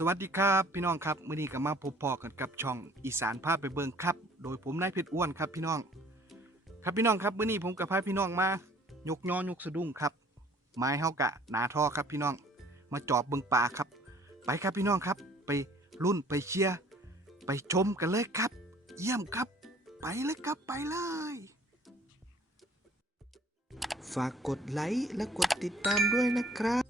สวัสดีครับพี่น้องครับมื้อนี้ก็มาพบพอกันกับช่องอีสานพาพไปเบิงครับ โดยผมนายเพชรอ้วนครับพี่น้อง ครับพี่น้องครับมื้อนี้ผมกับพาพี่น้องมายกยอยกสะดุ้งครับ ไม้เฮากะหนาท่อครับพี่น้อง มาจอบเบิงป่าครับ ไปครับพี่น้องครับ ไปรุ่นไปเชียร์ไปชมกันเลยครับ เยี่ยมครับ ไปเลยครับไปเลย ฝากกดไลค์และกดติดตามด้วยนะครับ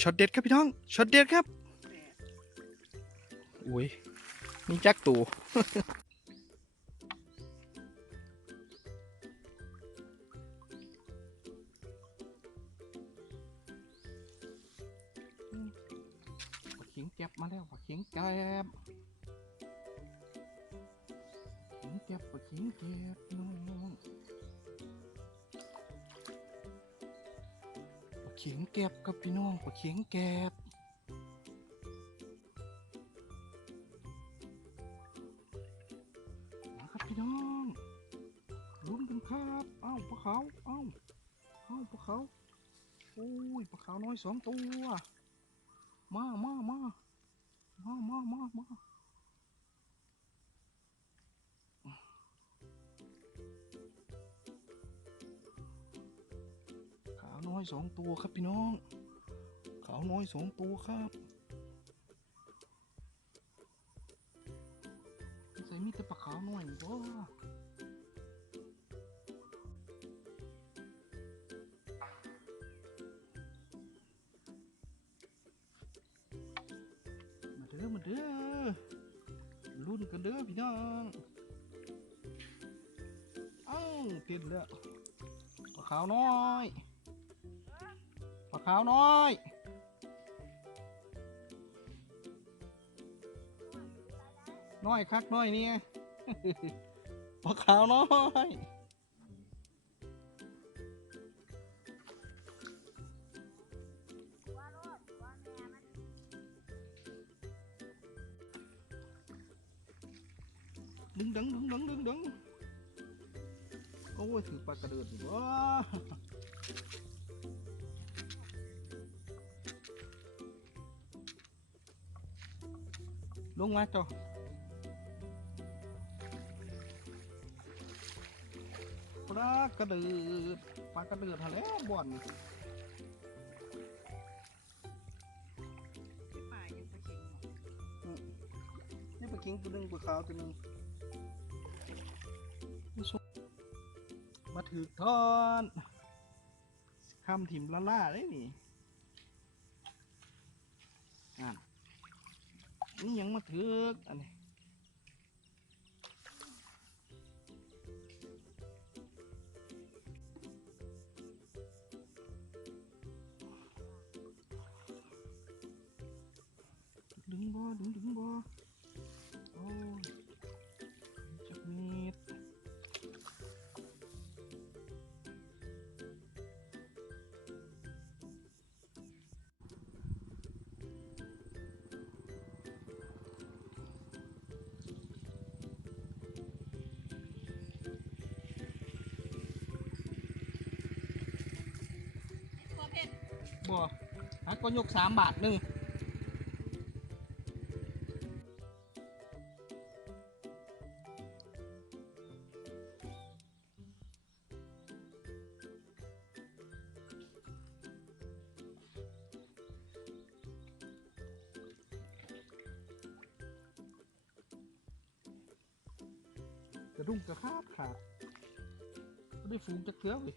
ช็อตเด็ดครับพี่น้องช็อตเด็ดครับอุ้ยนี่จักตูปลาเข็งแก็บมาแล้วปลาเข็งแก็บเข็งแก็บปลาเข็งแก็บน้อ เข็งแก็บกับพี่น้องปลาเข็งแก็บมาครับพี่น้องลุ้นกันครับเอ้าปลาขาวเอ้าเอ้าปลาขาวโอ้ยปลาขาวน้อยสองตัว มามามามามามามา อยสองตัวครับพี่น้อง ขาวน้อยสองตัวครับใส่มีแต่ปลาขาวน้อยนี่บ่มาเด้อมาเด้อรุ่นกันเด้อพี่น้องเอ้าติดแล้วขาวน้อย ขาวน้อย น้อยคักน้อยเนี่ยปลาขาวน้อยดึงดึงดึงดึงดึงดึงโอ้ยถือปลากระเดิดอยู่ว ลงมาจ้ะปลากระเดือดปลากระเดือดทะเลบ่อนป่ายังไปเข็งหมดนี่ปลาเค็งตัวหนึงปลาขาวตัวหนึงมาถือทอนคำถิ่มละล่าได้นี่อ่า นนี่ยังมาถือกอันนี้ บ่ฮักก็ยกสามบาทหนึ่งกระดุ้งกระคาบขาดไม่ได้ฟูงจะเกลือเลย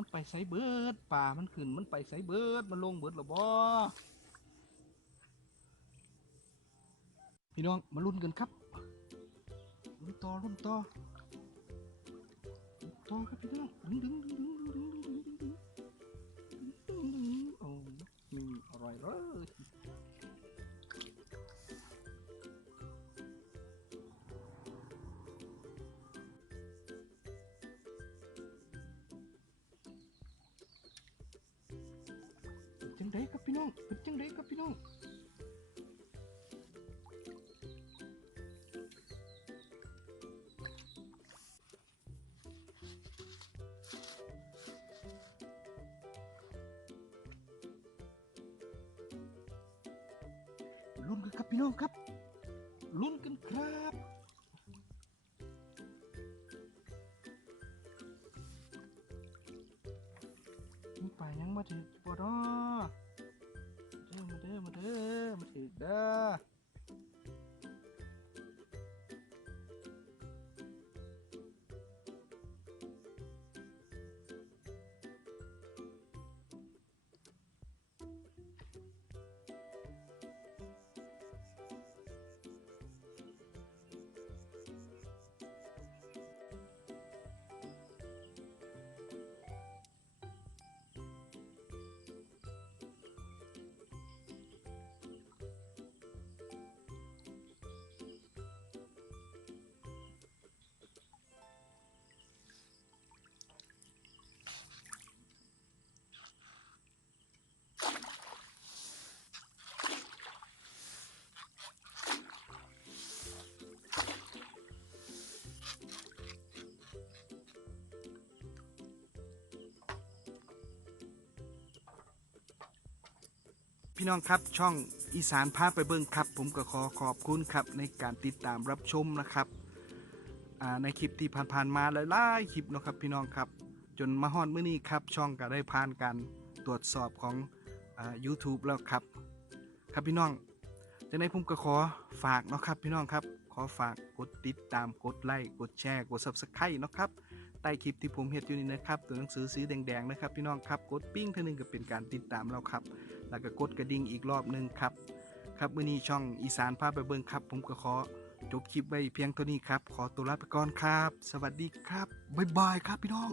มันไปใส่เบิดป่ามันขึ้นมันไปใส่เบิดมันลงเบิดหรอบอพี่น้องมาลุ้นกันครับลุ้นต่อลุ้นต่อต่อครับพี่น้องดึงดึงดึงดึงดึง ไดครับพี่น้องเป็นจังไดครับพี่น้องลุ้นกันครับพี่น้องครับลุ้นกันครับ ยังมาถึงบ่ดอ้อมาเด้อมาเด้อมาถึงเด้อ พี่น้องครับช่องอีสานพาไปเบิ่งครับ ผมก็ขอขอบคุณครับในการติดตามรับชมนะครับในคลิปที่ผ่านๆมาหลายๆคลิปนะครับพี่น้องครับ จนมาฮอดมื้อนี้ครับช่องก็ได้ผ่านการตรวจสอบของอ YouTube แล้วครับ ครับพี่น้องจากนั้นผมก็ขอฝากนะครับพี่น้องครับ ขอฝากกดติดตามกดไลค์กดแชร์กด Subscribe นะครับ ใต้คลิปที่ผมเห็ดอยู่นี่นะครับ ตัวหนังสือสีแดงๆนะครับพี่น้องครับกดปิ้งเท่านึงก็เป็นการติดตามเราครับ แล้วก็กดกระดิ่งอีกรอบหนึ่งครับครับมื่อนี้ช่องอีสานภาไปเบิ่งครับ ผมก็ขอจบคลิปไว้เพียงเท่านี้ครับ ขอตัวลาไปก่อนครับ สวัสดีครับบ๊ายบายครับพี่น้อง